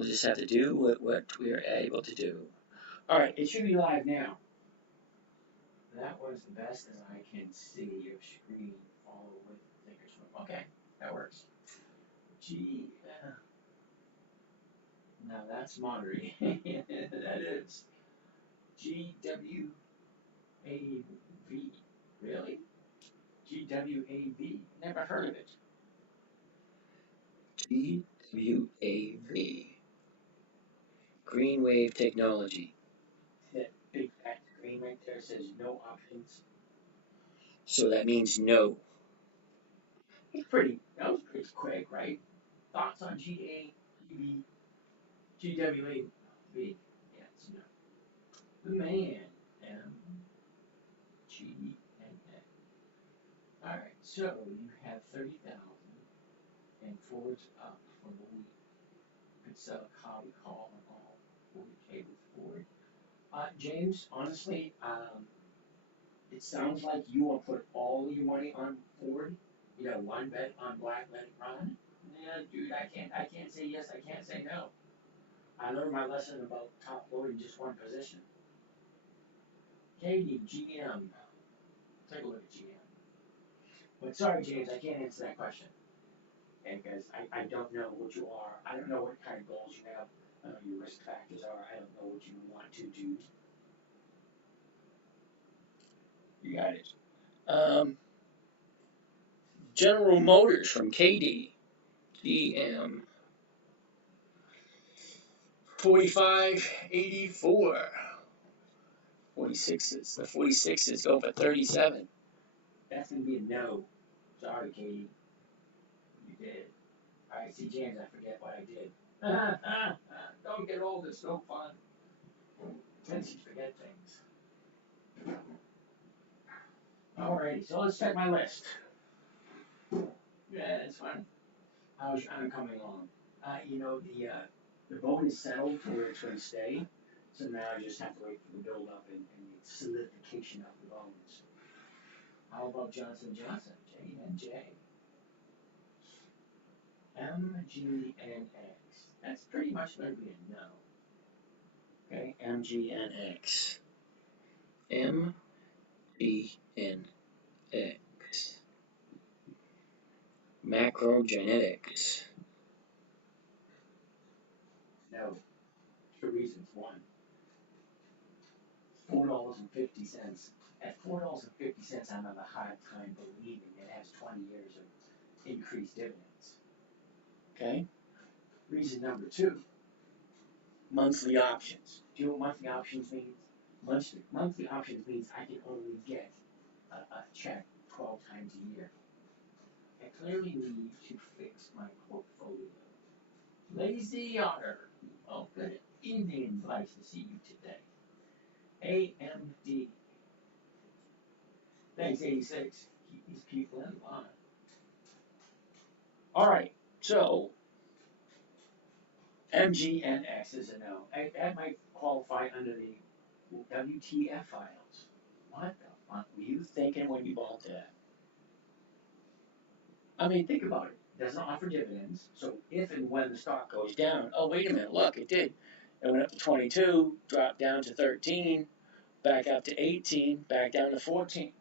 We'll just have to do what we're able to do. All right, it should be live now. That was the best as I can see your screen follow with Thinkorswim. Okay, that works. G. Now that's moderating. That is GWAV. Really? GWAV? Never heard of it. GWAV. Green Wave Technology. That big fat screen right there says no options. So that means no. That was pretty quick, right? Thoughts on GWAV? Yeah, it's no. The man, MGNN. All right, so you have 30,000 and Ford's up for the week. Could sell a copy call and all 40K with Ford. James, honestly, it sounds like you want to put all your money on Ford. You got one bet on Black, let it run. Yeah, dude, I can't say yes, I can't say no. I learned my lesson about top loading just one position. Katie, GM. Take a look at GM. But sorry, James, I can't answer that question. Because I don't know what you are. I don't know what kind of goals you have. I don't know your risk factors are. I don't know what you want to do. You got it. General Motors from KD. GM. 45.84. 46s. The 46s go for 37. That's going to be a no. Sorry, Katie. You did. All right, see, James, I forget what I did. Don't get old. It's no fun. Tends to forget things. Alrighty, so let's check my list. Yeah, it's fun. How's your honor coming along? The vote is settled for where it's going to stay. So now I just have to wait for the build up and the solidification of the bones. How about Johnson Johnson? J&J. MGNX. That's pretty much going to be a no. Okay, MGNX. MGNX. Macrogenetics. No. 2 reasons. One, $4.50. At $4.50, I'm having a hard time believing it has 20 years of increased dividends. Okay. Reason number 2, monthly options. Do you know what monthly options means? Monthly options means I can only get a check 12 times a year. I clearly need to fix my portfolio. Lazy Otter. Oh, good evening. Nice to see you today. AMD. Thanks, 86. Keep these people in line. All right, so MGNX is a no. That might qualify under the WTF files. What the fuck were you thinking when you bought that? I mean, think about it. It doesn't offer dividends, so if and when the stock goes down, oh, wait a minute, look, it did. It went up to 22, dropped down to 13, back up to 18, back down to 14.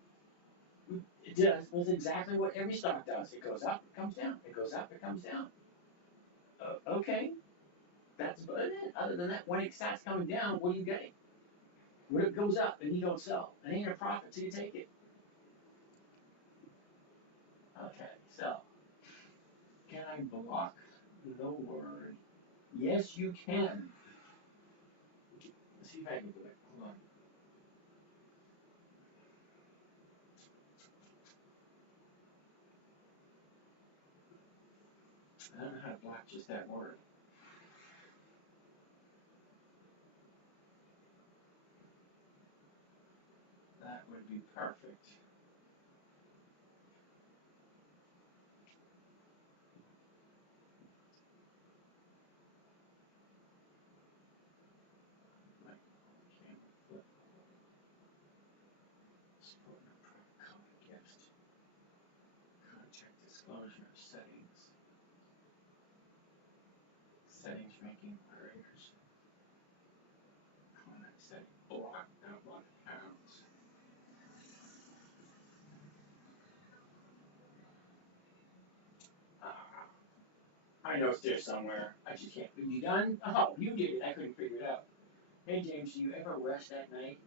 It does. That's exactly what every stock does. It goes up, it comes down. It goes up, it comes down. Okay. That's about it. Other than that, when it starts coming down, what are you getting? When it goes up and you don't sell, it ain't a profit, so you take it. Okay, so can I block the word? Yes, you can. Let's see if I can do it. Hold on. I don't know how to block just that word. That would be perfect. Contact disclosure settings. Settings ranking per acres. Comment setting block, not block pounds. I know it's there somewhere. I just can't. Are you done? Oh, you did it. I couldn't figure it out. Hey James, do you ever rest at night?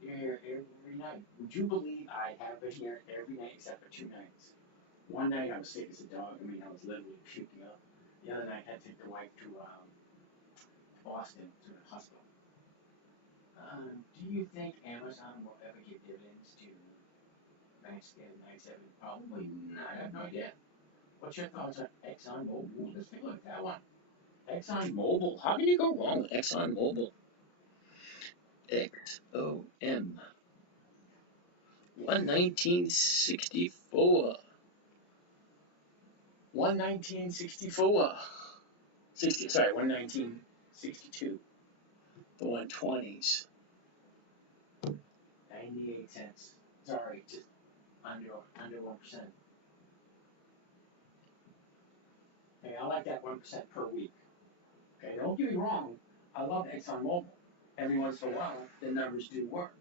You're here every night. Would you believe I have been here every night except for 2 nights? One night I was sick as a dog. I mean, I was literally puking up. The other night I had to take the wife to Boston to the hospital. Do you think Amazon will ever give dividends to Maxscan 97? Probably not. I have no idea. What's your thoughts on ExxonMobil? Let's take a look at that one. ExxonMobil. How can you go wrong with ExxonMobil. XOM. 1964. 1964. 1962. The 120s. 98 cents. Sorry, just under 1%. Hey, I like that 1% per week. Okay, don't get me wrong. I love ExxonMobil. Every once in a while, the numbers do work.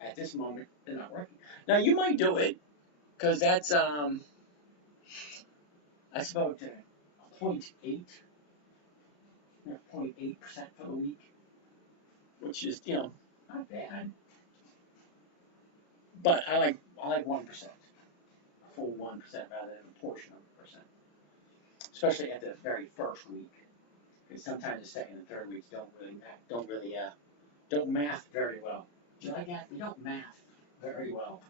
At this moment, they're not working. Now you might do it, because that's about 0.8. 0.8% for the week, which is, not bad. but I like 1%, a full 1% rather than a portion of a percent, especially at the very first week. Because sometimes the second and third weeks don't math very well. Do you like that? We don't math very well.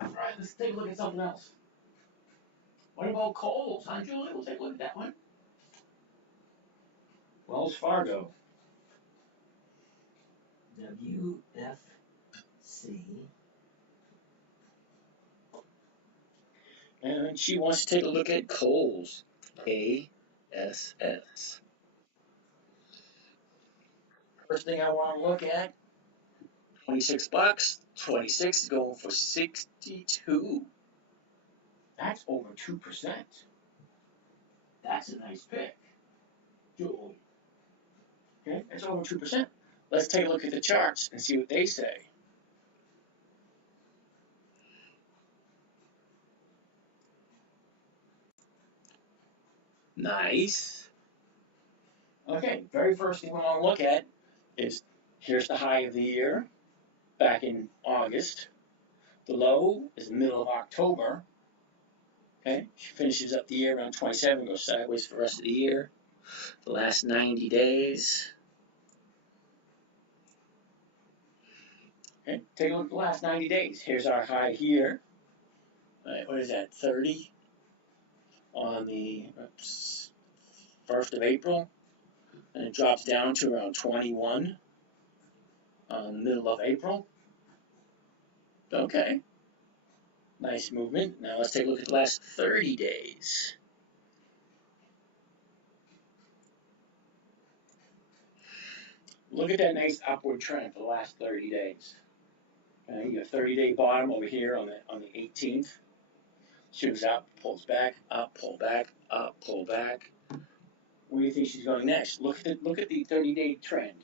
All right, let's take a look at something else. What about Kohl's, huh, Julie? We'll take a look at that one. Wells Fargo. WFC. And she wants to take a look at Kohl's. KSS. First thing I want to look at, $26. 26 is going for 62. That's over 2%. That's a nice pick. Julie. Okay, that's over 2%. Let's take a look at the charts and see what they say. Nice. Okay, very first thing we want to look at is, here's the high of the year, back in August. The low is the middle of October. Okay, she finishes up the year around 27, goes sideways for the rest of the year. The last 90 days. Okay, take a look at the last 90 days. Here's our high here. All right, what is that, 30? On the 1st of April. And it drops down to around 21 on the middle of April. Okay. Nice movement. Now let's take a look at the last 30 days. Look at that nice upward trend for the last 30 days. Okay, you have 30-day bottom over here on the 18th. Shoots up, pulls back, up, pull back, up, pull back. Where do you think she's going next? Look at the 30-day trend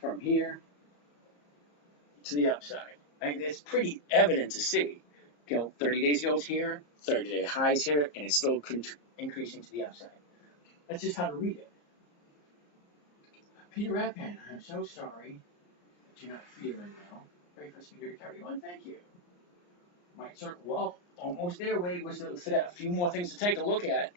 from here to the upside. It's pretty evident to see. 30 days goes here, 30-day highs here, and it's still increasing to the upside. That's just how to read it. Peter Redpan, I'm so sorry that you're not feeling well. Very first figure to carry on. Thank you. Mike Circle, well, almost there. Wait, was a few more things to take a look at.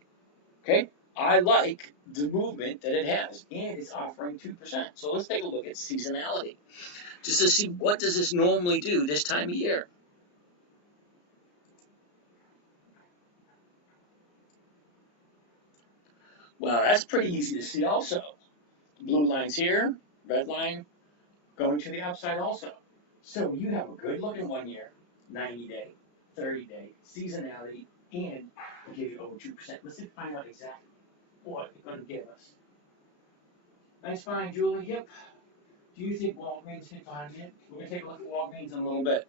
Okay, I like the movement that it has, and it's offering 2%. So let's take a look at seasonality, just to see what does this normally do this time of year. Well, that's pretty easy to see also. Blue line's here, red line going to the outside also. So you have a good looking 1 year, 90-day, 30-day, seasonality, and it'll give you over 2%. Let's find out exactly what it's going to give us. Nice find, Julie. Yep. Do you think Walgreens can find it? We're going to take a look at Walgreens in a little bit.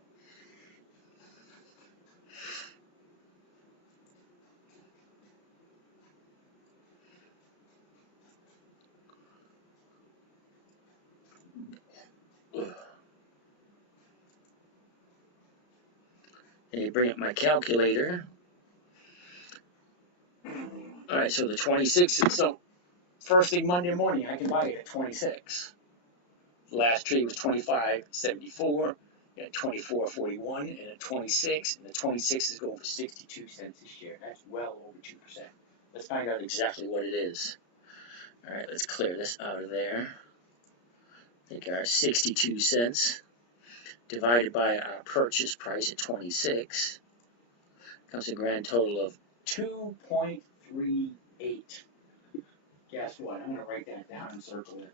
And you bring up my calculator. Alright, so the 26th, so first thing Monday morning, I can buy it at 26. Last trade was 25.74, at 24.41, and at 26, and the 26 is going for 62 cents a share. That's well over 2%. Let's find out exactly what it is. Alright, let's clear this out of there. Take our 62 cents divided by our purchase price at 26. Comes to a grand total of 2.38. Guess what? I'm going to write that down and circle it.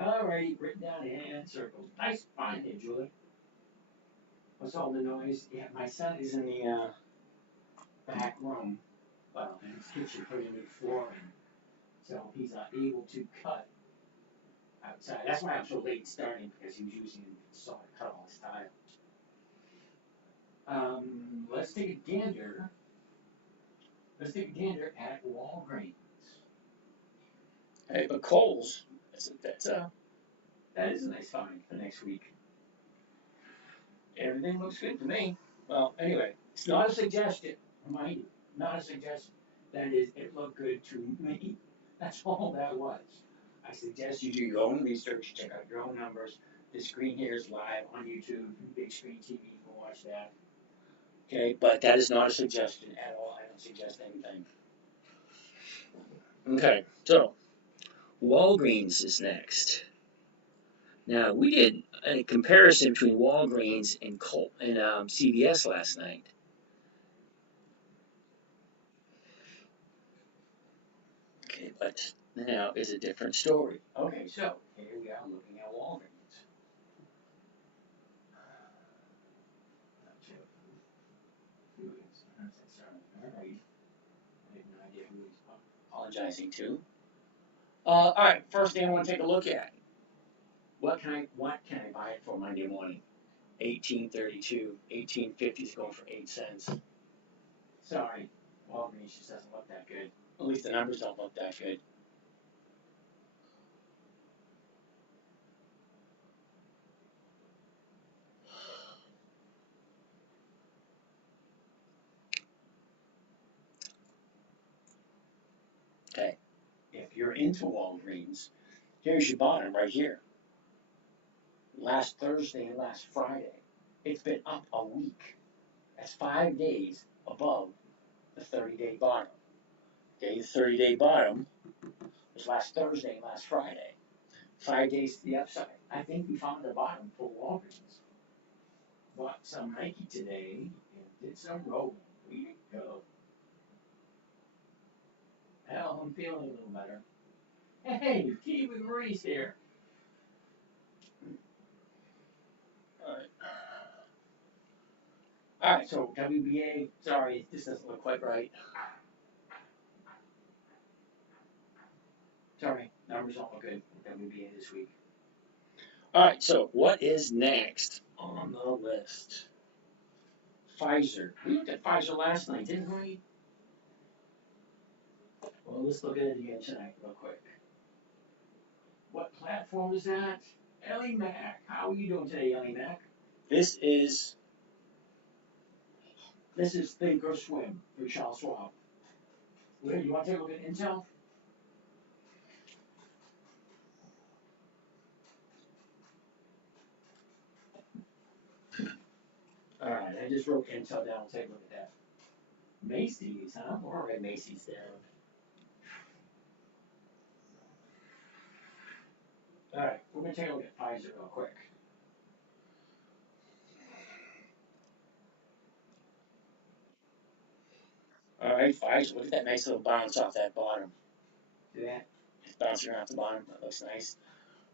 Alrighty, written down and circled. Nice find there, Julie. What's all the noise? Yeah, my son is in the back room, well, in his kitchen putting new flooring. So he's able to cut outside. That's why I'm so late starting, because he was using saw to cut all his tile. Let's take a gander. Let's take a gander at Walgreens. Hey, but Kohl's, that is a nice find for next week. Everything looks good to me. Well, anyway, it's not a suggestion. Remind you, not a suggestion. That is, it looked good to me. That's all that was. I suggest you do your own research, check out your own numbers. The screen here is live on YouTube, big screen TV, you can watch that. Okay, but that is not a suggestion at all. I don't suggest anything. Okay, so Walgreens is next. Now, we did a comparison between Walgreens and CVS last night. Okay, but now is a different story. Okay, so here we are looking at Walgreens. Apologizing to. All right, first thing I want to take a look at. What can I buy it for Monday morning? 18.32, 18.50 is going for 8 cents. Sorry, Walgreens just doesn't look that good. At least the numbers don't look that good. Okay, if you're into Walgreens, here's your bottom right here. Last Thursday and last Friday, it's been up a week. That's 5 days above the 30-day bottom. Okay, the 30-day bottom was last Thursday and last Friday. 5 days to the upside. I think we found the bottom for Walgreens. Bought some Nike today and did some rolling. We go. Hell, I'm feeling a little better. Hey, Tea with Maurice here. Alright, so WBA, sorry, this doesn't look quite right. Sorry, numbers don't look good for WBA this week. Alright, so what is next on the list? Pfizer. We looked at Pfizer last night, didn't we? Well, let's look at it again tonight real quick. What platform is that? Ellie Mac. How are you doing today, Ellie Mac? This is Think or Swim for Charles Schwab. Wait, you want to take a look at Intel? Alright, I just wrote Intel down. Take a look at that. Macy's, huh? Alright, Macy's there. Alright, we're going to take a look at Pfizer real quick. Alright, Pfizer, look at that nice little bounce off that bottom. See that? It's bouncing around the bottom. That looks nice.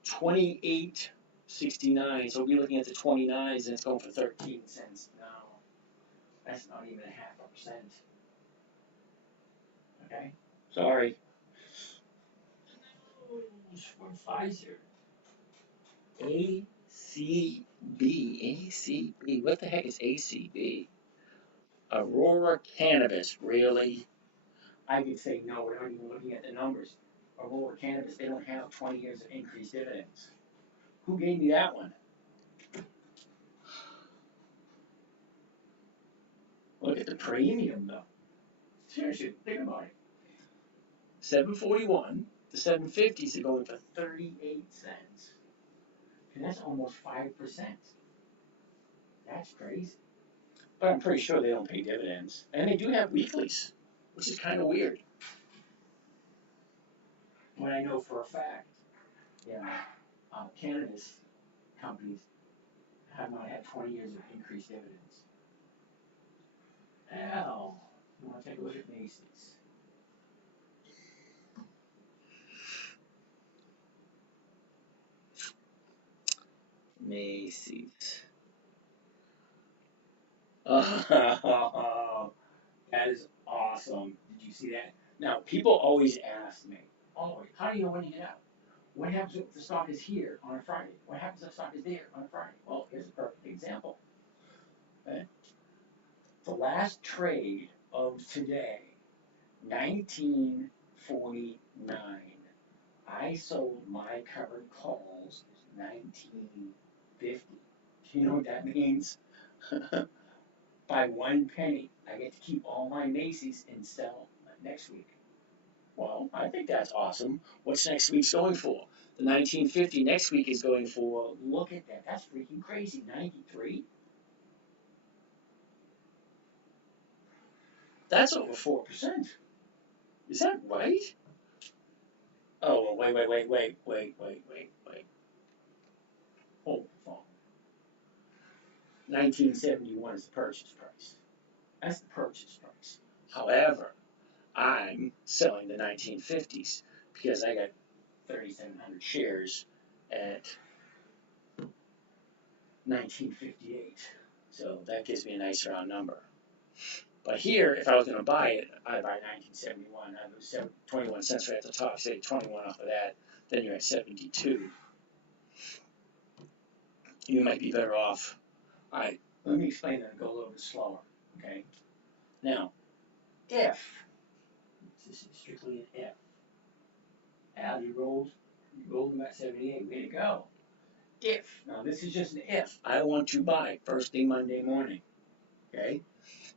28.69. So we'll be looking at the 29s, and it's going for 13 cents. No, that's not even 0.5%. Okay, sorry. For Pfizer. ACB. What the heck is ACB? Aurora Cannabis. Really? I could say no. We're not even looking at the numbers. Aurora Cannabis, they don't have 20 years of increased dividends. Who gave me that one? Look at the premium though. Seriously, think about it. 741, the 750s are going for 38 cents. And that's almost 5%. That's crazy. But I'm pretty sure they don't pay dividends. And they do have weeklies, which is kind of weird. What I know for a fact, cannabis companies have not had 20 years of increased dividends. Now, you want to take a look at Macy's. Macy's. Oh, that is awesome. Did you see that? Now, people always ask me, always, how do you know when to get out? What happens if the stock is here on a Friday? What happens if the stock is there on a Friday? Well, here's a perfect example. Okay? The last trade of today, 1949. I sold my covered calls in 1950. Do you know what that means? By 1 penny, I get to keep all my Macy's and sell next week. Well, I think that's awesome. What's next week's going for? The 1950 next week is going for, look at that, that's freaking crazy, 93? That's over 4%. Is that right? Oh, wait. Hold the phone. 1971 is the purchase price. That's the purchase price. However, I'm selling the 1950s because I got 3,700 shares at 1958. So that gives me a nice round number. But here, if I was going to buy it, I'd buy 1971. I'd lose 21 cents right at the top, say 21 off of that. Then you're at 72. You might be better off. All right, let me explain that and go a little bit slower. Okay. Now, if this is strictly an if. Al, you rolled them at 78. Way to go. If, now this is just an if, I want to buy first thing Monday morning. Okay?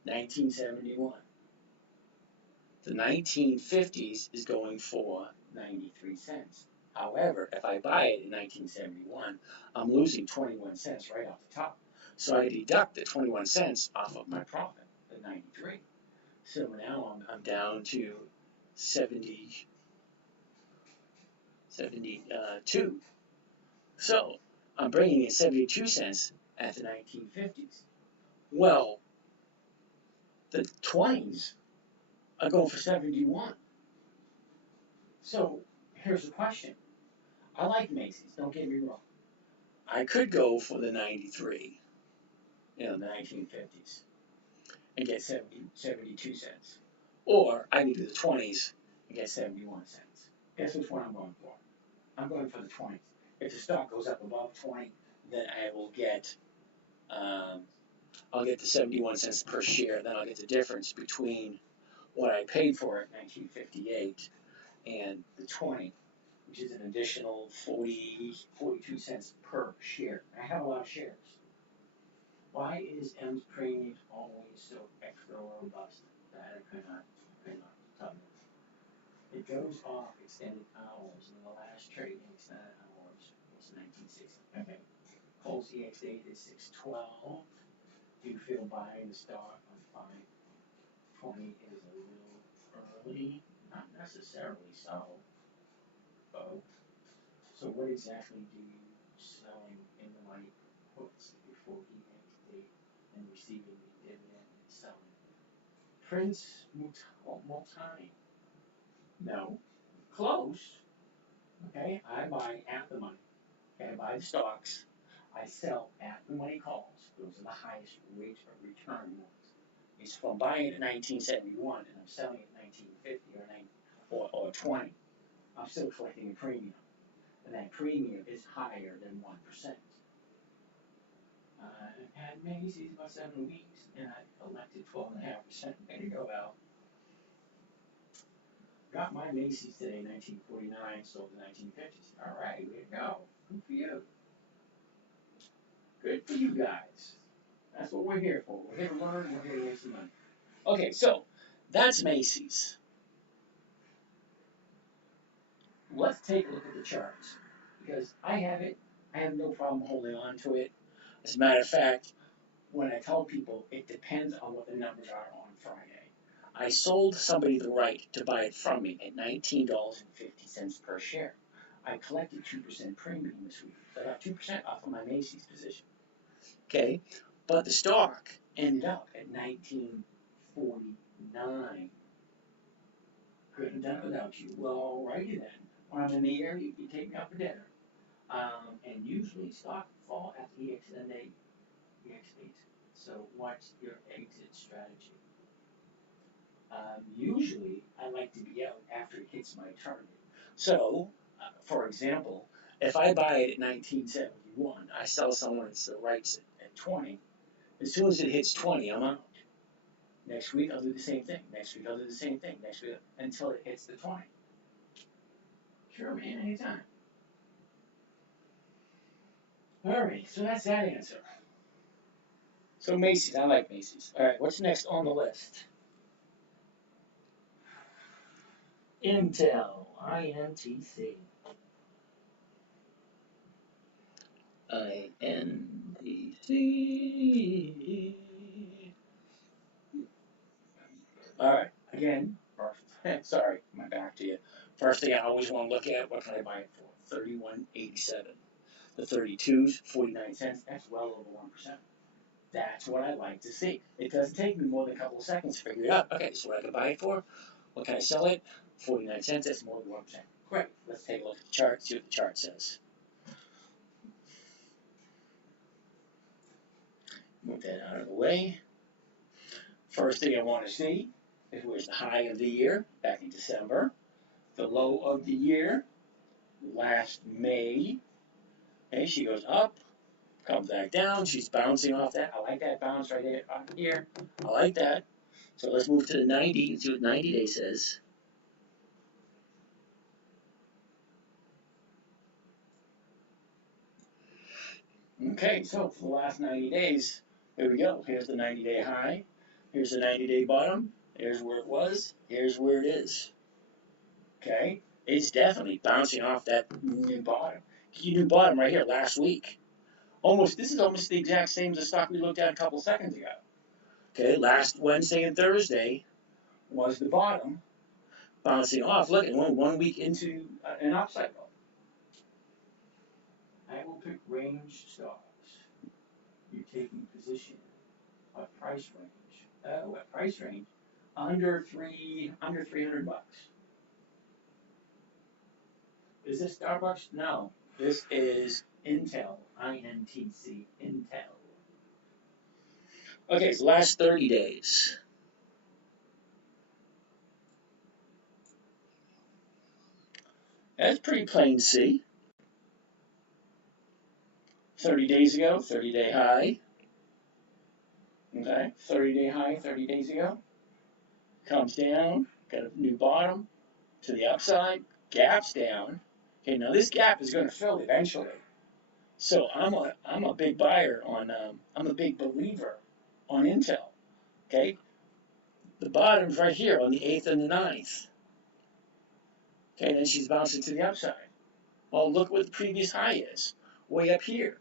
1971. The 1950s is going for 93 cents. However, if I buy it in 1971, I'm losing 21 cents right off the top. So I deduct the 21 cents off of my profit, the 93. So now I'm down to 72. So I'm bringing in 72 cents at the 1950s. Well, the 20s are going for 71. So here's the question. I like Macy's, don't get me wrong. I could go for the 93, the 1950s, and get 72 cents. Or I can do the 20s and get 71 cents. Guess which one I'm going for? I'm going for the 20s. If the stock goes up above 20, then I will get, I'll get the 71 cents per share. Then I'll get the difference between what I paid for it in 1958 and the 20, which is an additional 42 cents per share. I have a lot of shares. Why is M's premium always so extra robust? That I could not tell you. It goes off extended hours, and the last trade in extended hours was 1960. Okay. Cole's EX date is 6/12. Do you feel buying the stock on 5/20 is a little early? Not necessarily so. Oh. So what exactly do you selling in the money puts before EX date and receiving the dividend and selling? Prince Multani. No. Close. Okay, I buy at the money. Okay, I buy the stocks. I sell at the money calls. Those are the highest rate of return ones. It's if I'm buying it at 1971 and I'm selling it at 1950 or 20, I'm still collecting a premium. And that premium is higher than 1%. I've had Macy's about 7 weeks and I collected 12.5%. There you go, Al. Got my Macy's today, 1949, sold in 1950s. All right, way to go. Good for you. Good for you guys. That's what we're here for. We're here to learn. We're here to make some money. Okay, so that's Macy's. Let's take a look at the charts because I have it. I have no problem holding on to it. As a matter of fact, When I tell people, it depends on what the numbers are on Friday. I sold somebody the right to buy it from me at $19.50 per share. I collected 2% premium this week. So I got 2% off of my Macy's position. Okay, but the stock Ended up at 1949. Couldn't have done it without you. Well, alrighty then. When I'm in the area, you take me out for dinner. And usually stock fall after the exit, and they exit. So what's your exit strategy? Usually I like to be out after it hits my target. So, For example, if I buy it at 1971, I sell someone the rights at 20, as soon as it hits 20, I'm out. next week I'll do the same thing. Next week I'll do the same thing. Next week until it hits the 20. Sure, man, anytime. Alright, so that's that answer. So Macy's, I like Macy's. All right, what's next on the list? Intel, INTC. INTC. All right, again, Sorry, my back to you. First thing I always want to look at, what can I buy it for? $31.87. The 32s, 49 cents. that's well over 1%. That's what I like to see. It doesn't take me more than a couple of seconds to figure it out. Okay, so what I can buy it for? What can I sell it? 49 cents. That's more than 1%. Great. Let's take a look at the chart, see what the chart says. Move that out of the way. First thing I want to see is where's the high of the year back in December, the low of the year last May. Okay, she goes up, comes back down, she's bouncing off that. I like that bounce right here. I like that. So let's move to the 90 and see what 90 day says. Okay, so for the last 90 days, here we go. Here's the 90-day high. Here's the 90-day bottom. Here's where it was. Here's where it is. Okay, it's definitely bouncing off that new bottom. New bottom right here last week. This is almost the exact same as the stock we looked at a couple seconds ago. Okay, last Wednesday and Thursday was the bottom, bouncing off. Look, we're 1 week into an upcycle. I will pick range stocks. You're taking position. What price range? What price range? Under 300 bucks. Is this Starbucks? No. This is Intel, INTC, Intel. Okay, so last 30 days. That's pretty plain to see. 30 days ago, 30-day high. Okay, 30-day high 30 days ago. Comes down, got a new bottom to the upside, gaps down. Okay, now this gap is going to fill eventually. So I'm a big buyer on, I'm a big believer on Intel. Okay, the bottom's right here on the 8th and the 9th. Okay, then she's bouncing to the upside. Well, look what the previous high is, way up here.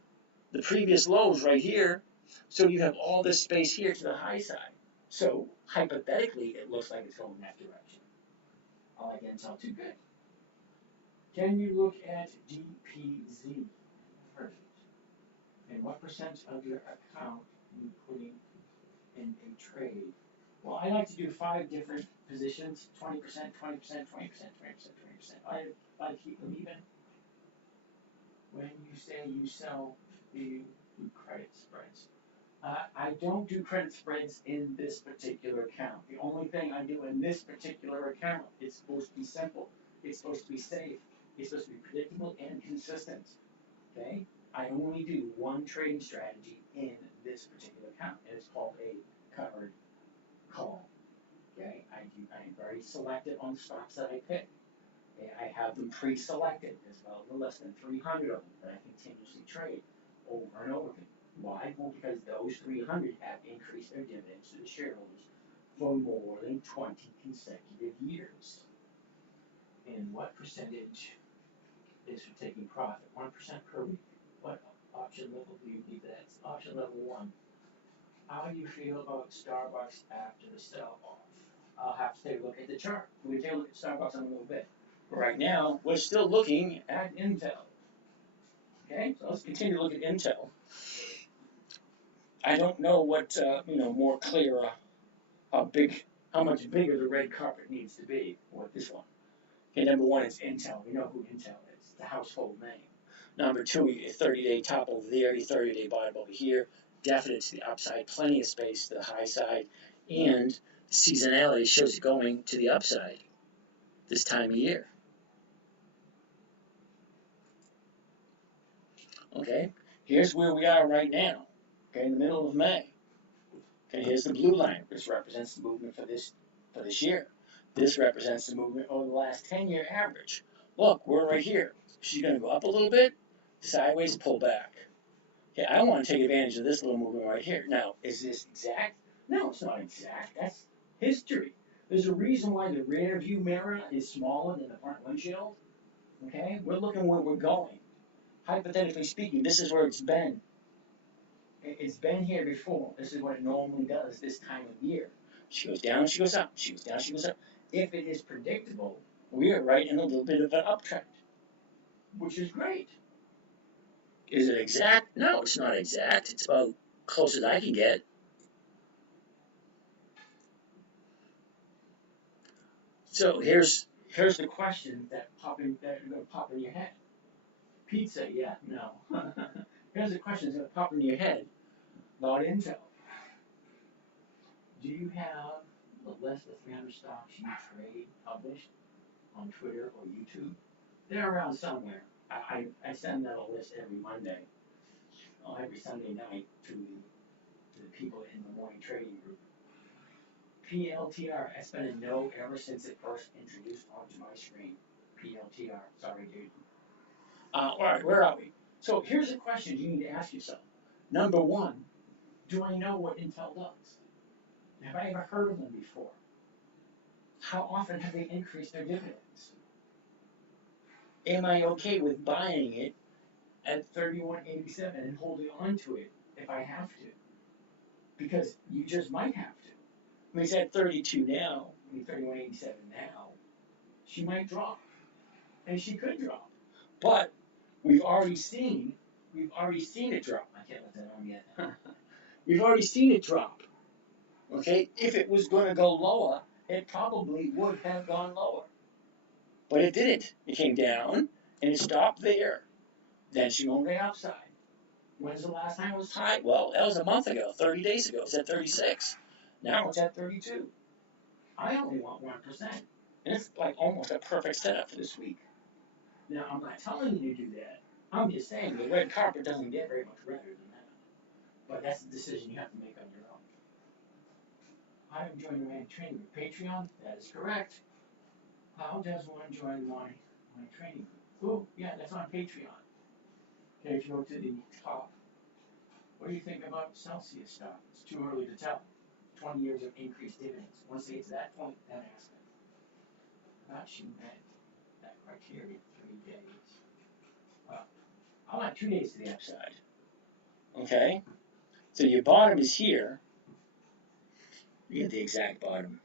The previous low is right here, so you have all this space here to the high side. So hypothetically, it looks like it's going that direction. I like Intel too good. Can you look at DPZ first? And what percent of your account are you putting in a trade? Well, I like to do 5 different positions, 20%, 20%, 20%, 20%, 20%, 20%. I keep them even. When you say you sell, do you do credit spreads? I don't do credit spreads in this particular account. The only thing I do in this particular account is supposed to be simple. It's supposed to be safe. It's supposed to be predictable and consistent. Okay? I only do one trading strategy in this particular account, and it's called a covered call. Okay? I am very selected on the stocks that I pick. Okay, I have them pre-selected. There's about no less than 300 of them that I continuously trade over and over again. Why? Well, because those 300 have increased their dividends to the shareholders for more than 20 consecutive years. And what percentage is for taking profit? 1% per week. What option level do you need? That's option level 1. How do you feel about Starbucks after the sell-off? I'll have to take a look at the chart. We'll take a look at Starbucks in a little bit. Right now, we're still looking at Intel. Okay, so let's continue to look at Intel. I don't know what, more clear, how much bigger the red carpet needs to be with this one. Okay, number one, it's Intel. We know who Intel is. It's the household name. Number two, a 30-day top over there, a 30-day bottom over here. Definite to the upside, plenty of space to the high side, and seasonality shows it going to the upside this time of year. Okay, here's where we are right now. Okay, in the middle of May. Okay, here's the blue line. This represents the movement for this year. This represents the movement over the last 10-year average. Look, we're right here. She's going to go up a little bit, sideways, pull back. Okay, I want to take advantage of this little movement right here. Now, is this exact? No, it's not exact. That's history. There's a reason why the rear view mirror is smaller than the front windshield. Okay, we're looking where we're going. Hypothetically speaking, this is where it's been. It's been here before. This is what it normally does this time of year. She goes down, she goes up. She goes down, she goes up. If it is predictable, we are right in a little bit of an uptrend, which is great. Is it exact? No, it's not exact. It's about close as I can get. So here's the question that are going to pop in your head. Pizza, yeah, no. Here's the question that's going to pop in your head about Intel. Do you have the list of 300 stocks you trade published on Twitter or YouTube? They're around somewhere. I send out a list every Monday, every Sunday night to the people in the morning trading group. PLTR, it's been a no ever since it first introduced onto my screen. PLTR, sorry dude. All right, where are we? So here's a question you need to ask yourself. Number one, do I know what Intel does? Have I ever heard of them before? How often have they increased their dividends? Am I okay with buying it at $31.87 and holding on to it if I have to? Because you just might have to. I mean, it's at 32 now, $31.87 now. She might drop, and she could drop. But we've already seen it drop. I can't let that on yet. We've already seen it drop. Okay, if it was going to go lower, it probably would have gone lower. But it didn't. It came down, and it stopped there. Then she went on the upside. When's the last time it was high? Well, that was a month ago, 30 days ago. It's at 36. Now it's at 32. I only want 1%. And it's like almost a perfect setup for this week. Now, I'm not telling you to do that. I'm just saying the red carpet doesn't get very much redder than that. But that's the decision you have to make on your own. How do you join the Money Training Group? Patreon? That is correct. How does one join my training group? Oh, yeah, that's on Patreon. Okay, if you go to the top, what do you think about Celsius stock? It's too early to tell. 20 years of increased dividends. Once they get to that point, then ask them. Not she met that criteria 3 days. Well, I want 2 days to the upside. Okay? So your bottom is here. You get the exact bottom.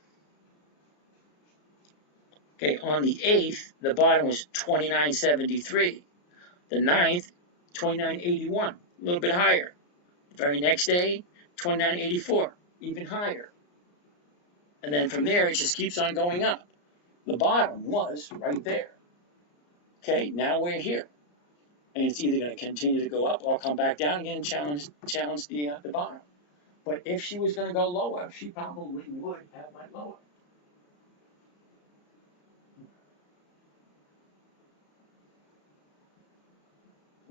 Okay, on the 8th, the bottom was 29.73. The 9th, 29.81, a little bit higher. The very next day, 29.84, even higher. And then from there, it just keeps on going up. The bottom was right there. Okay, now we're here. And it's either going to continue to go up or come back down again and challenge the bottom. But if she was going to go lower, she probably would have went lower.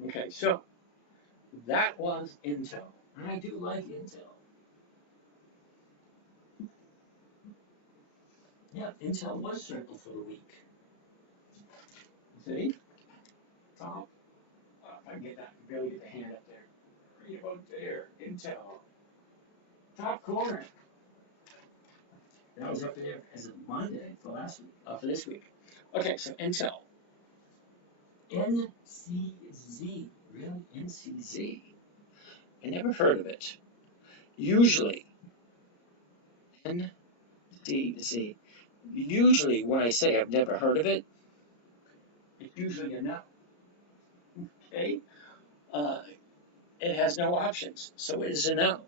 Okay, so that was Intel. And I do like Intel. Yeah, Intel was circled for the week. See? Top. If I can get that, I can barely get the hand up there. Right about there. Intel. Top corner. That was up there as of Monday for last week. For this week. Okay, so Intel. NCZ. Really? NCZ? Z. I never heard of it. Usually, NCZ. Usually, when I say I've never heard of it, it's usually a no. Okay? It has no options, so it is a no.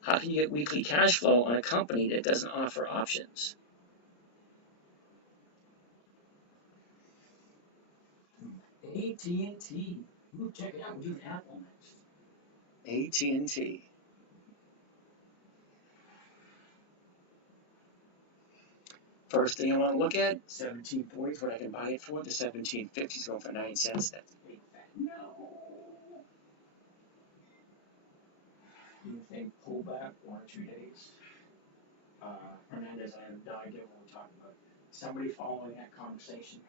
How can you get weekly cash flow on a company that doesn't offer options? AT&T. Ooh, check it out. We'll do Apple next. AT&T. First thing I want to look at, 1740 is what I can buy it for. The 1750 is going for 9 cents. That's a big fat no. You think pullback 1 or 2 days? Hernandez, I have no idea what we're talking about. Somebody following that conversation.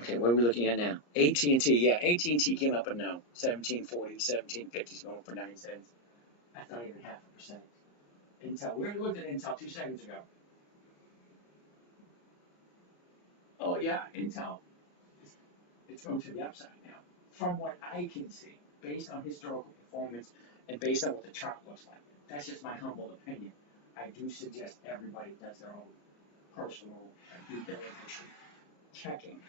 Okay, what are we looking at now? AT&T, yeah, AT&T came up a no. 1740 to 1750 is going for 9 cents. That's not even 0.5%. Intel, we looked at Intel 2 seconds ago. Oh yeah, Intel. It's going to the upside now. From what I can see, based on historical performance and based on what the chart looks like. That's just my humble opinion. I do suggest everybody does their own personal due diligence checking.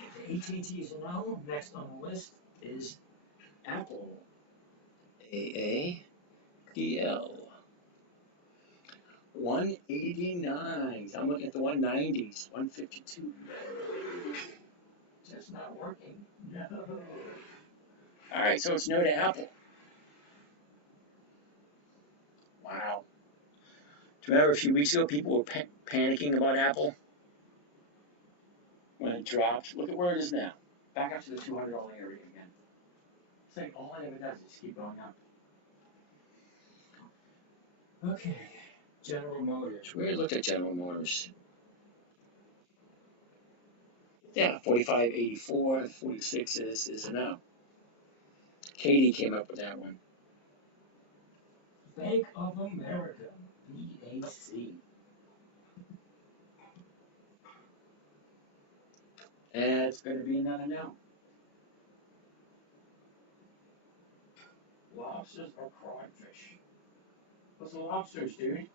If AT&T is a no, next on the list is Apple. AAPL. 189. I'm looking at the 190s. 152. Just not working. No. Alright, so it's no to Apple. Wow. Do you remember a few weeks ago people were panicking about Apple? When it dropped. Look at where it is now. Back up to the $200 area again. It's like all it ever does is keep going up. Okay. General Motors. We looked at General Motors. Yeah, 45.84, 46 is a no. Katie came up with that one. Bank of America. BAC. And it's going to be another no. Lobsters or crawfish? What's the lobsters, dude?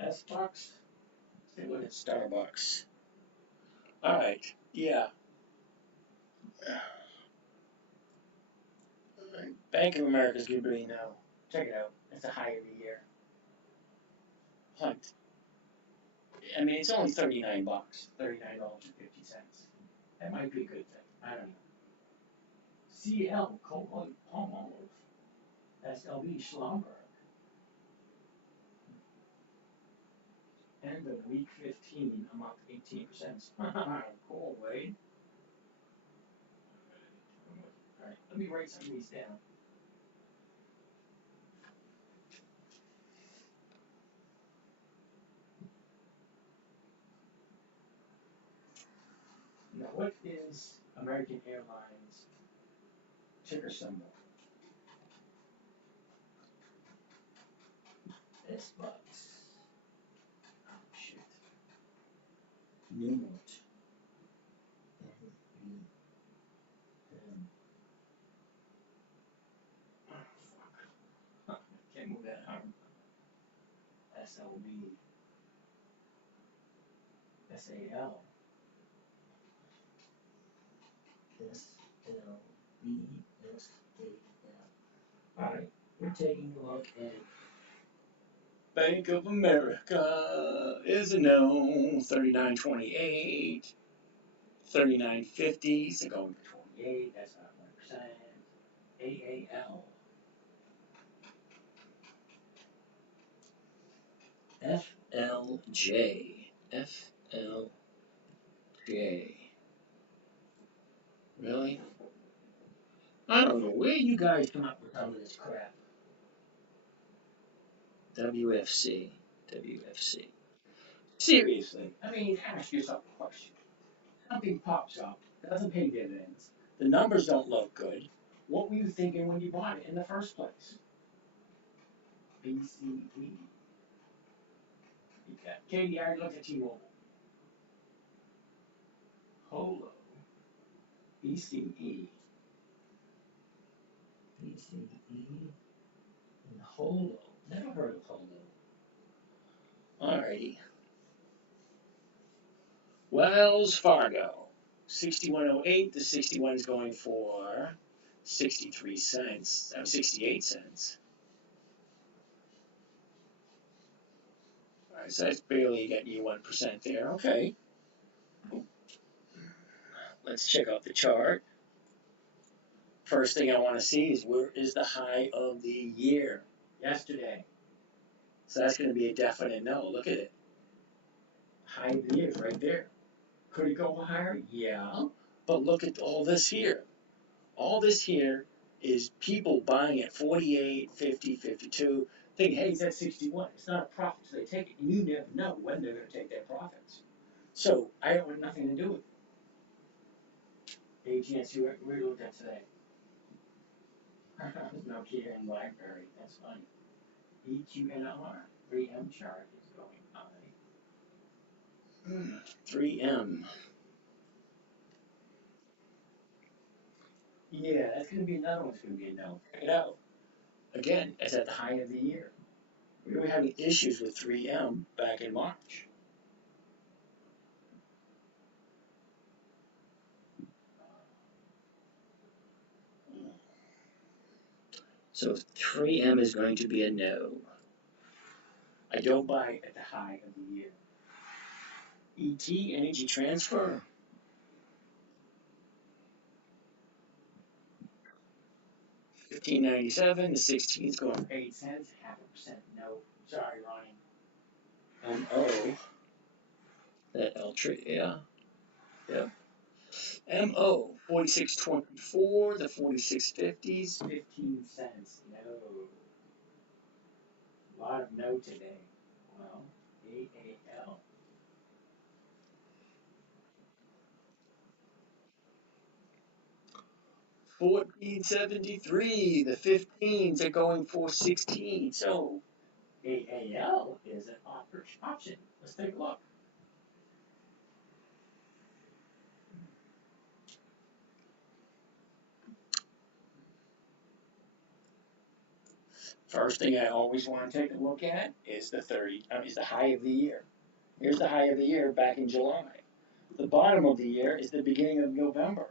S-Bucks? Let's take a look at Starbucks. Alright, yeah. Bank of America is going to be no. Check it out. It's a high of the year. Hunt. I mean, it's only $39. $39.50. That might be a good thing. I don't know. CL, Palmolive. SLB, Schlumberg. End of week 15, I'm up 18%. Cool, Wade. Alright, let me write some of these down. Now, what is American Airlines ticker symbol? S-Bucks. Oh, shit. Newmont. Oh, fuck. Can't move that arm. SLB. SAL. Alright, we're taking a look at Bank of America is a no. 39.28. 39.50. So going for 28. That's not 1%. AAL. FLJ. FLJ. Okay. Really? I don't know where you guys come up with all of this crap. WFC. WFC. Seriously. I mean, ask yourself a question. Something pops up, doesn't pay dividends, the numbers don't look good. What were you thinking when you bought it in the first place? BCE. Katie, I already looked at T-Mobile. Holo. BCE. BCE. And Holo. Never heard of Holo. Alrighty. Wells Fargo. 6108. The 61 is going for 63 cents. 68 cents. Alright, so that's barely getting you 1% there. Okay. Let's check out the chart. First thing I want to see is where is the high of the year? Yesterday. So that's going to be a definite no. Look at it. High of the year is right there. Could it go higher? Yeah. But look at all this here. All this here is people buying at 48, 50, 52, thinking, hey, It's at 61. It's not a profit, so they take it. And you never know when they're going to take their profits. so I don't want nothing to do with it. AGS, where you looked at today? Nokia and BlackBerry. That's funny. EQNR. 3M chart is going high. 3M. Yeah, that's going to be another one's going to be a no. Check it out. Again, It's at the high of the year. we were having issues with 3M back in March. So 3M is going to be a no. I don't buy at the high of the year. ET, Energy Transfer. $15.97. The 16 is going 8 cents, 0.5%. No. Sorry, Ronnie. MO. That Altria, yeah. Yep. MO 46.24, the 46.50s. 15 cents. No. A lot of no today. Well, AAL. 14.73, the 15s are going for 16. So AAL is an option. Let's take a look. first thing I always want to take a look at is the high of the year. Here's the high of the year back in July. The bottom of the year is the beginning of November.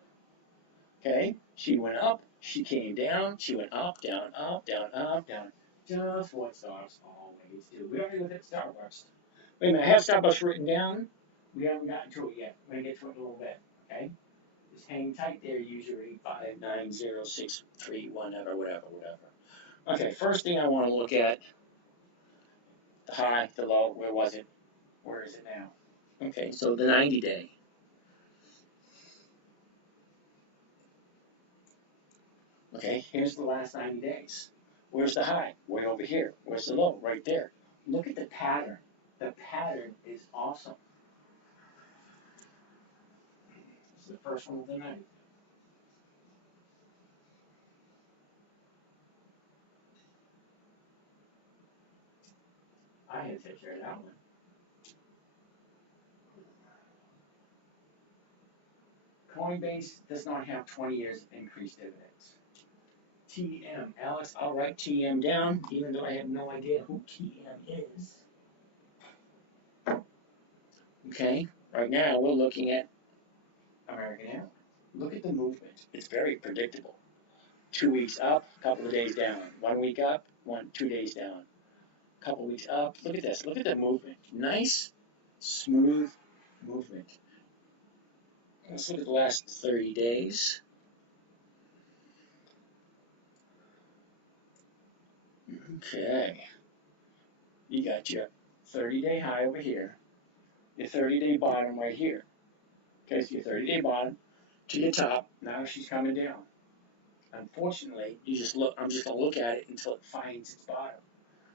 Okay? She went up, she came down, she went up, down, up, down, up, down. Just what stocks always do. We already looked at Starbucks. Wait a minute, I have Starbucks written down. We haven't gotten to it yet. We're going to get to it in a little bit. Okay? Just hang tight there, usually 59063, whatever. Okay, first thing I want to look at, the high, the low, where was it? Where is it now? Okay, so the 90-day. Okay, here's the last 90 days. Where's the high? Way over here. Where's the low? Right there. Look at the pattern. The pattern is awesome. This is the first one of the night. I had to take care of that one. Coinbase does not have 20 years of increased dividends. TM. Alex, I'll write TM down, even though I have no idea who TM is. Okay, right now we're looking at American Airlines. Look at the movement. It's very predictable. 2 weeks up, couple of days down. 1 week up, 2 days down. Couple weeks up. Look at this. Look at the movement. Nice, smooth movement. Let's look at the last 30 days. Okay. You got your 30-day high over here. Your 30-day bottom right here. Okay, so your 30-day bottom to your top. Now she's coming down. Unfortunately, I'm just gonna look at it until it finds its bottom.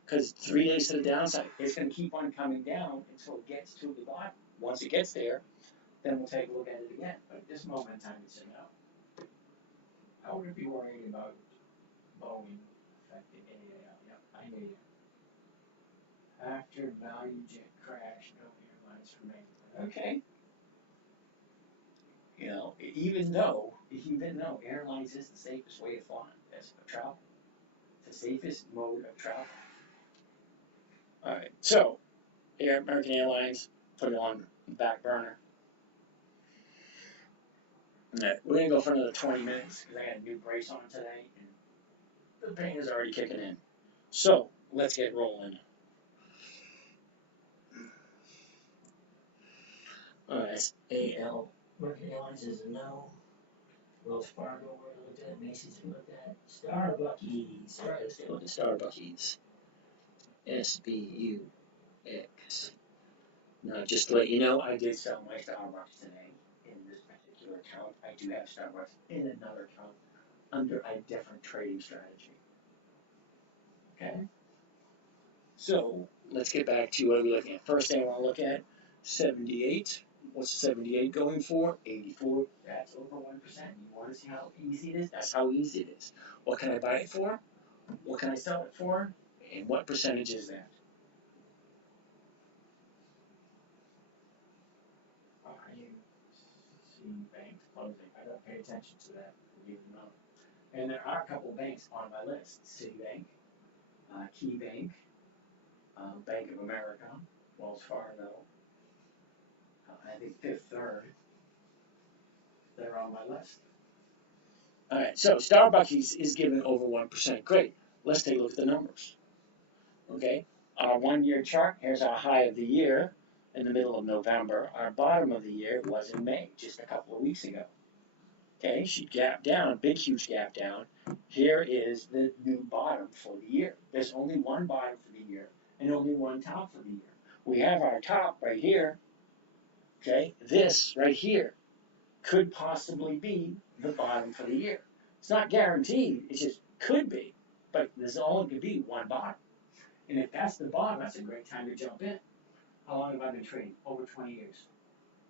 Because 3 days to the downside, it's gonna keep on coming down until it gets to the bottom. Once it gets there, then we'll take a look at it again. But at this moment in time, it's a no. I wouldn't be worried about Boeing affecting AAL. Yep, I hear you. After value jet crash, no airlines remain. Okay. You know, even though airlines is the safest way of flying as a travel, it's the safest mode of travel. All right, so American Airlines put it on the back burner. All right, we're gonna go for another 20 minutes because I got a new brace on today and the pain is already kicking in. So let's get rolling. All right, AL, American Airlines is a no. Wells Fargo, we looked at. Macy's, we looked at. Starbucks. All right, let's take a look at Starbucks. SBUX. Now, just to let you know, I did sell my Starbucks today in this particular account. I do have Starbucks in another account under a different trading strategy. Okay? So, let's get back to what we're looking at. First thing I want to look at, 78. What's 78 going for? 84. That's over 1%. You want to see how easy it is? That's how easy it is. What can I buy it for? What can I sell it for? And what percentage is that? I see banks closing. I don't pay attention to that, believe it or not. And there are a couple banks on my list. Citibank, KeyBank, Bank of America, Wells Fargo, I think Fifth Third. They're on my list. All right, so Starbucks is giving over 1%. Great. Let's take a look at the numbers. Okay, our 1-year chart, here's our high of the year in the middle of November. Our bottom of the year was in May, just a couple of weeks ago. Okay, she gapped down, big huge gap down. Here is the new bottom for the year. There's only one bottom for the year and only one top for the year. We have our top right here. Okay, this right here could possibly be the bottom for the year. It's not guaranteed, it just could be, but there's only could be one bottom. And if that's the bottom, that's a great time to jump in. How long have I been trading? Over 20 years.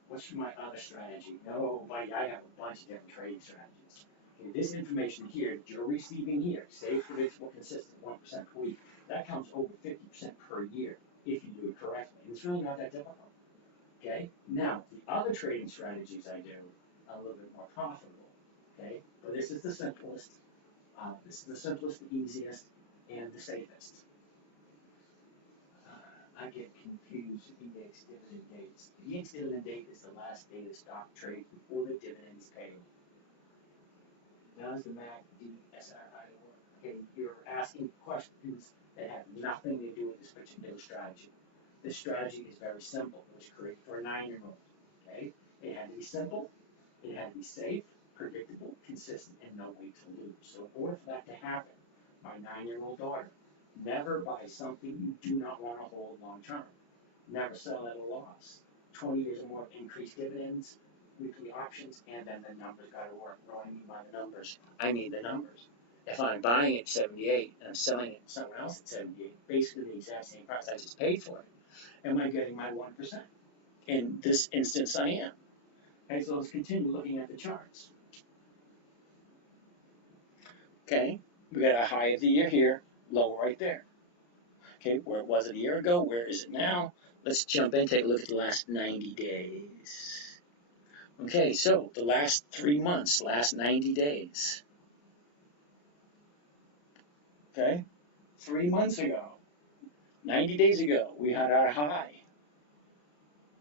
What's my other strategy? No, buddy, I have a bunch of different trading strategies. Okay, this information here that you're receiving here, safe, predictable, consistent, 1% per week, that comes over 50% per year if you do it correctly. And it's really not that difficult. Okay? Now, the other trading strategies I do are a little bit more profitable. Okay? But this is the simplest. The easiest, and the safest. I get confused with index dividend dates. The index dividend date is the last day the stock trades before the dividend is paid. How does the MACD SRI work? Okay, you're asking questions that have nothing to do with this particular strategy. This strategy is very simple. It was created for a 9-year-old. Okay? It had to be simple, it had to be safe, predictable, consistent, and no way to lose. So in order for that to happen, my 9-year-old daughter, never buy something you do not want to hold long term. Never sell at a loss. 20 years or more of increased dividends, weekly options, and then the numbers got to work. What do I mean by the numbers? I mean the numbers. If I'm buying at 78 and I'm selling it to someone else at 78, basically the exact same price I just paid for it, am I getting my 1%? In this instance, I am. Okay, so let's continue looking at the charts. Okay, we got a high of the year here, low right there. Okay, where was it a year ago? Where is it now? Let's jump in, take a look at the last 90 days. Okay, so the last 3 months, last 90 days. Okay, 3 months ago, 90 days ago, we had our high.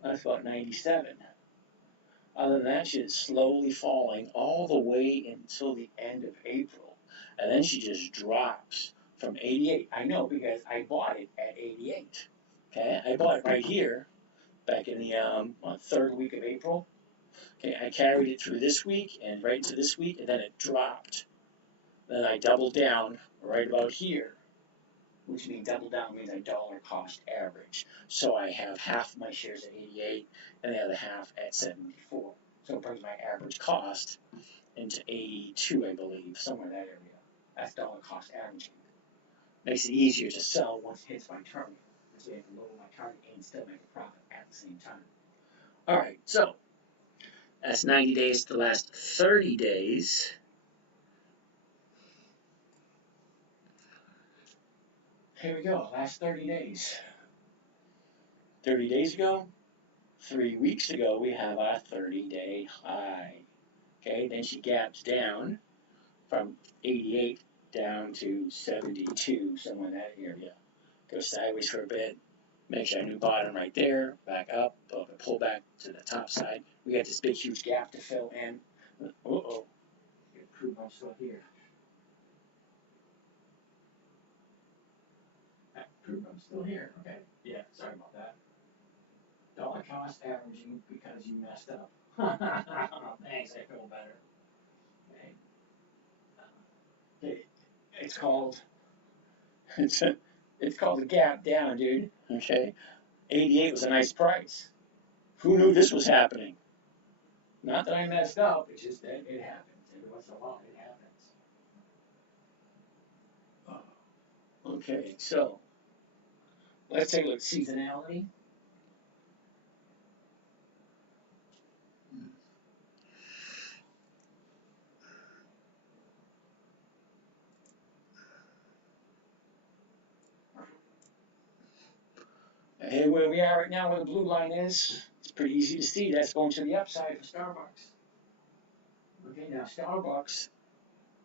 That's about 97. Other than that, she is slowly falling all the way until the end of April. And then she just drops from 88. I know because I bought it at 88. Okay, I bought it right here back in the 3rd week of April. Okay, I carried it through this week and right into this week, and then it dropped. Then I doubled down right about here, which means double down means I dollar cost average. So I have half my shares at 88 and the other half at 74. So it brings my average cost into 82, I believe, somewhere in that area. That's dollar cost averaging. Makes it easier to sell once it hits my target. This way I can lower my target and still make a profit at the same time. All right, so that's 90 days to the last 30 days. Here we go, last 30 days. 30 days ago, 3 weeks ago, we have our 30-day high. Okay, then she gaps down from 88 down to 72, somewhere in that area. Goes sideways for a bit, makes our new bottom right there, back up, pull back to the top side. We got this big, huge gap to fill in. Uh-oh, get pretty much still here. Pretty much still here, okay. Yeah, sorry about that. Dollar cost averaging because you messed up. Thanks, I feel better. Okay. It's called it's called a gap down, dude. Okay. 88 was a nice price. Who knew this was happening? Not that I messed up, it's just that it happens. Every once in a while it happens. Okay, so let's take a look at seasonality. Hey, where we are right now, where the blue line is, it's pretty easy to see. That's going to the upside for Starbucks. Okay, now Starbucks,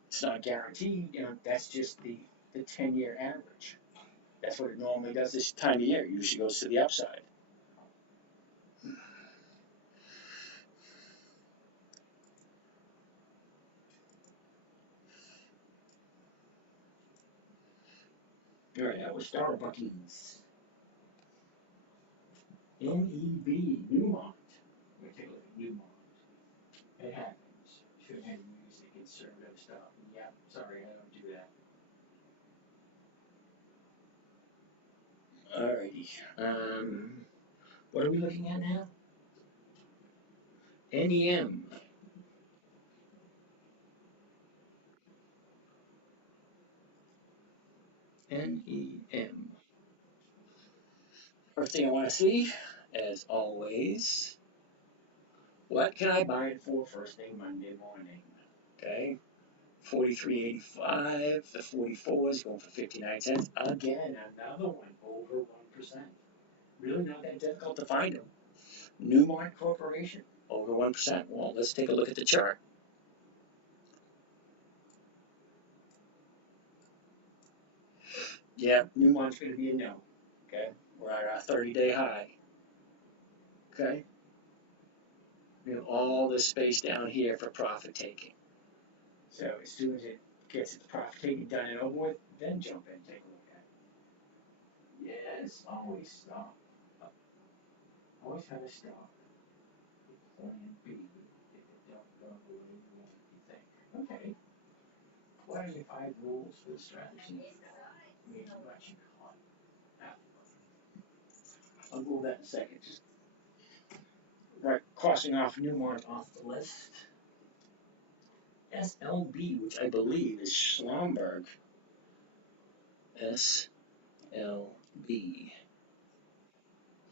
it's not guaranteed. That's just the 10-year average. That's what it normally does this time of year. It usually goes to the upside. All right, that was Starbucks. NEB, Newmont. We're going to take a look at Newmont. It happens. Should have had music, conservative stuff. Yeah, sorry, I don't do that. Alrighty. What are we looking at now? NEM. NEM. First thing I want to see, as always, what can I buy it for first thing Monday morning? Okay. 43.85. The 44 is going for 59 cents. Again, another one over 1%. Really not that difficult to find them. Newmont Corporation, over 1%. Well, let's take a look at the chart. Yeah, Newmont's going to be a no. Okay, we're at our 30-day high. Okay, we have all this space down here for profit taking. So as soon as it gets its profit taking done and over with, then jump in and take a look at it. Yes, always stop. Always have a stop. Plan B if it don't go the way you want you think. Okay. What are your 5 rules for the strategy? Maybe what you call it. I'll go with that in a second. Just right, crossing off Newmont off the list. SLB, which I believe is Schlumberg. SLB.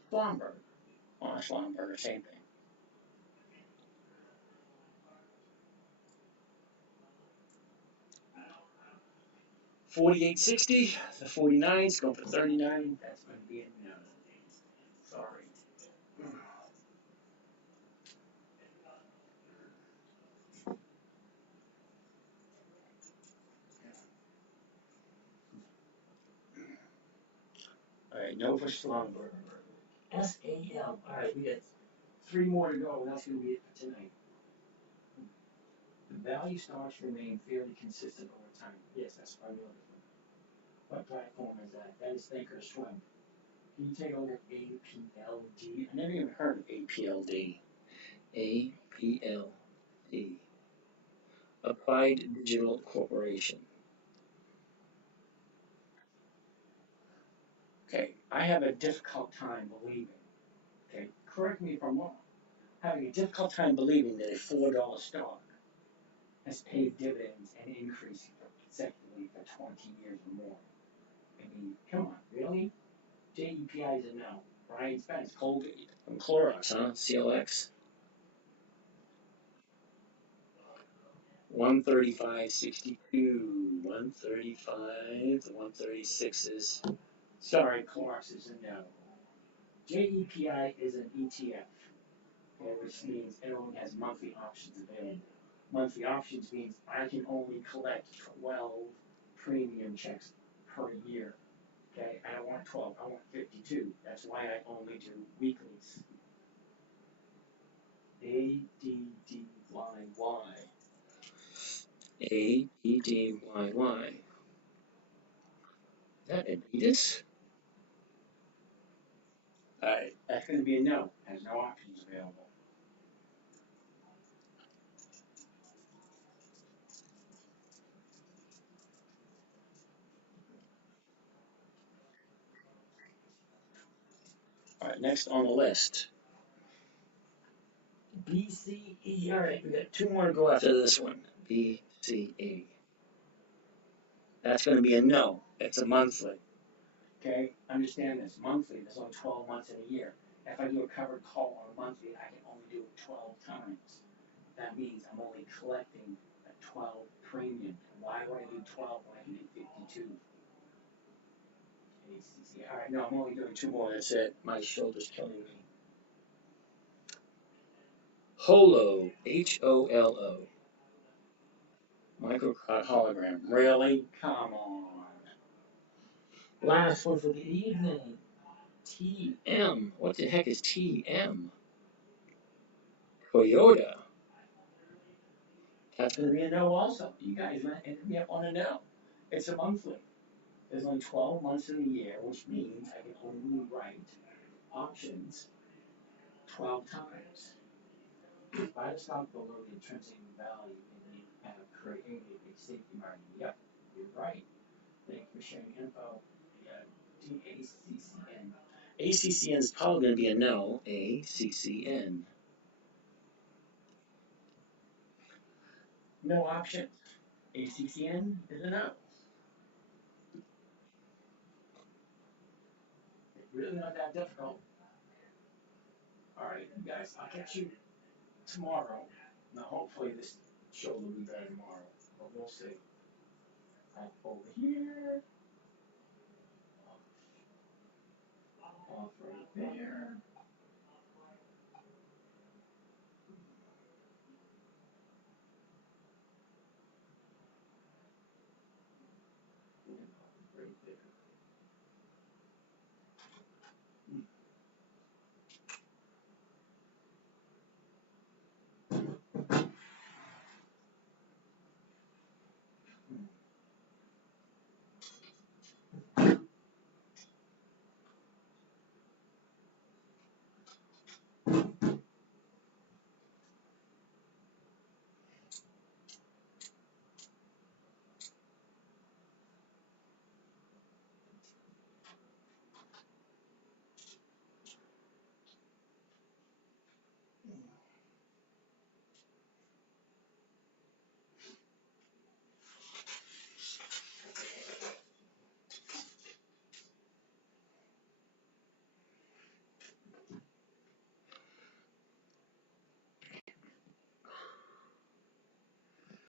Schlumberg. Oh, Schlumberg, same thing. 48.60. The 49 is going for 39. That's going to be a no. Sorry. All right, no for Schlumberg. SAL. All right, we got 3 more to go. That's going to be it for tonight. The value stocks remain fairly consistent over time. Yes, that's what I'm looking for. What platform is that? That is Thinkorswim. Can you take a look at APLD? I never even heard of APLD. APLD. Applied Digital Corporation. Okay, I have a difficult time believing. Okay, correct me if I'm wrong. having a difficult time believing that a $4 stock has paid dividends and increasing consecutively for 20 years or more. I mean, come on, really? JEPI is a no. Brian Spence, Colgate. From Clorox, huh? CLX. 135.62. 135. The 136s. Sorry, Clorox is a no. JEPI is an ETF, which means it only has monthly options available. Monthly options means I can only collect 12 premium checks per year. Okay, I don't want 12, I want 52. That's why I only do weeklies. ADDYY. ADDYY. Is that Adidas? Alright, that's going to be a no. Has no options available. Alright, next on the list. BCE. Alright, we got 2 more to go after this one. BCE. That's going to be a no. It's a monthly. Okay, understand this. Monthly, there's only 12 months in a year. If I do a covered call on a monthly, I can only do it 12 times. That means I'm only collecting a 12 premium. Why would I do 12 when I can do 52? ACC. Alright, no, I'm only doing 2 more. That's it. My shoulder's killing me. Holo. HOLO. Microcard hologram. Really? Come on. Last one for the evening. TM. What the heck is TM? Toyota. That's going to be a no also. You guys might hit me up on a no. It's a monthly. There's only 12 months in a year, which means I can only write options 12 times. Buy the stock below the intrinsic value and you have created a safety margin. Yep, you're right. Thank you for sharing info. DACCN. ACCN is probably going to be a no. ACCN. No options. ACCN is a no. It's really not that difficult. Alright, you guys, I'll catch you tomorrow. Now, hopefully this show will be better tomorrow, but we'll see. Over here. Off right there.